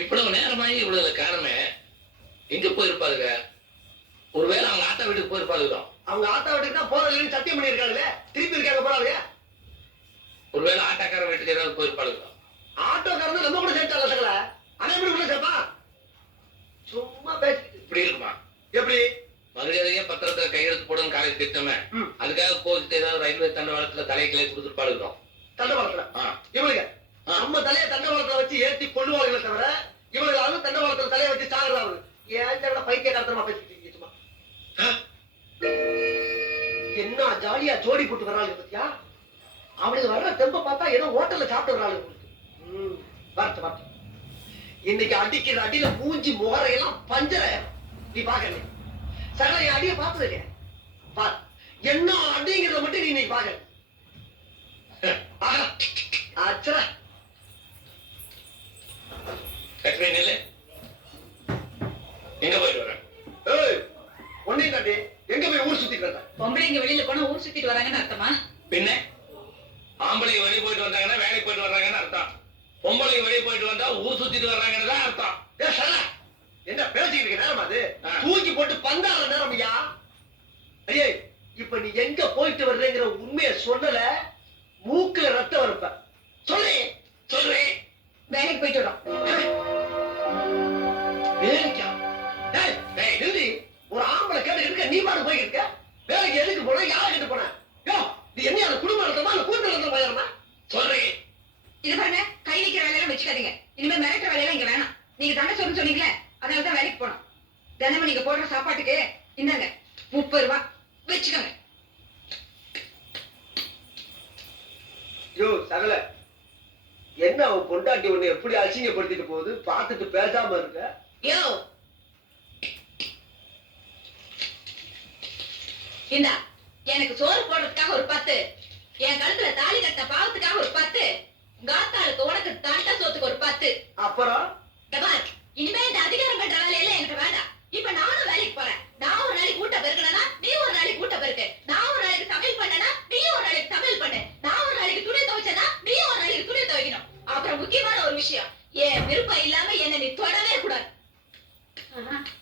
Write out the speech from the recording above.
இவ்வளவு நேரமாயி இவ்வளவு காரணமே எங்க போயிருப்பாருங்க? ஒருவேளை அவங்க ஆத்தா வீட்டுக்கு போயிருப்பாருங்க. அவங்க ஆத்தா வீட்டுக்கு தான் போறதுன்னு சத்தியம் பண்ணிருக்காங்களே, திருப்பி இருக்காங்க போறாங்க. ஒருவேளை ஆட்டாக்கார வீட்டுக்கு ஏதாவது போயிருப்பாருங்க. ஆட்டோக்காரன் நம்ம கூட சேர்த்தால சகல, அதே எப்படி கூட சேர்ப்பா? சும்மா பேசி இப்படி இருக்குமா? எப்படி மரியாதையா பத்திரத்துல கையெழுத்து போடுன்னு காலையில் திட்டமே, அதுக்காக போட்டு ஏதாவது ரயில்வே தண்டவாளத்துல தலைக்கிளை கொடுத்துருப்பாருக்கிறோம். தண்டவாளத்துல இவளுங்க நம்ம தலையை தண்டவாளத்துல வச்சு ஏற்றி கொள்ளுவாங்களே தவிர இவங்களாவது தண்டவாளத்துல தலையை வச்சு சாகுறாங்க. ஏன் பைத்திய காலத்தமா பேசிட்டு இருக்கீங்க? சும்மா என்ன ஜாலியா ஜோடி போட்டு வர்றாங்க பத்தியா? அவளுக்கு வர்ற தெம்ப பார்த்தா ஏதோ ஹோட்டல்ல சாப்பிட்டு வர்றாங்க. வரட்டு வரட்டு. இன்னைக்கு அடிக்கிற அடியில மூஞ்சி முகரையெல்லாம் பஞ்சராயிரம். நீ பாக்கல சகல என் அடியை பார்த்தது இல்லையா? பாரு என்ன அடிங்கிறத மட்டும் நீ இன்னைக்கு பாக்கல. அச்சரா எங்க போயிட்டு வரேன்? ஒன்னையும் தாண்டி எங்க போய் ஊர் சுத்திட்டு வந்த? பொம்பளைங்க வெளியில போனா ஊர் சுத்திட்டு வராங்கன்னு அர்த்தமா? பின்ன ஆம்பளைங்க வெளியே போயிட்டு வந்தாங்கன்னா வேலைக்கு போயிட்டு வர்றாங்கன்னு அர்த்தம். பொம்பளைங்க வெளியே போயிட்டு வந்தா ஊர் சுத்திட்டு வர்றாங்கன்னு தான் அர்த்தம். என்ன பேசிக்கிட்டு இருக்க நேரம் அது? தூக்கி போட்டு பந்தாற நேரம் ஐயா. ஐயே இப்ப நீ எங்க போயிட்டு வர்றேங்கிற உண்மையை சொல்லல, மூக்குல ரத்தம் வரப்ப சொல்லு. சொல்றேன் வேலைக்கு போயிட்டு வரோம். வேலைக்கா? ஒரு ஆம்பளை கேட்டு இருக்க, நீ பாடு போய் இருக்க. வேலைக்கு எதுக்கு போன? யாரை கேட்டு போன? நீ என்ன அந்த குடும்ப நடத்தமா அந்த கூட்டு நடத்த போயிடமா? சொல்றேன். இது பாருங்க, கை வைக்கிற வேலையெல்லாம் வச்சுக்காதீங்க. இனிமே மிரட்டுற வேலையெல்லாம் இங்க வேணாம். நீங்க தண்டை சொல்லு சொன்னீங்களே, அதனாலதான் வேலைக்கு போனோம். தினமும் நீங்க போடுற சாப்பாட்டுக்கு இந்தாங்க 30 ரூபாய் வச்சுக்கோங்க. யோ சகல, என்ன அவன் பொண்டாட்டி ஒண்ணு எப்படி அசிங்கப்படுத்திட்டு போகுது, பார்த்துட்டு பேசாம இருக்க. யோ இந்தா, எனக்கு சோறு போடுறதுக்காக ஒரு 10, என் கழுத்துல தாலி கட்ட பாவத்துக்காக ஒரு 10, காத்தாளுக்கு உனக்கு தண்டை சோத்துக்கு ஒரு 10.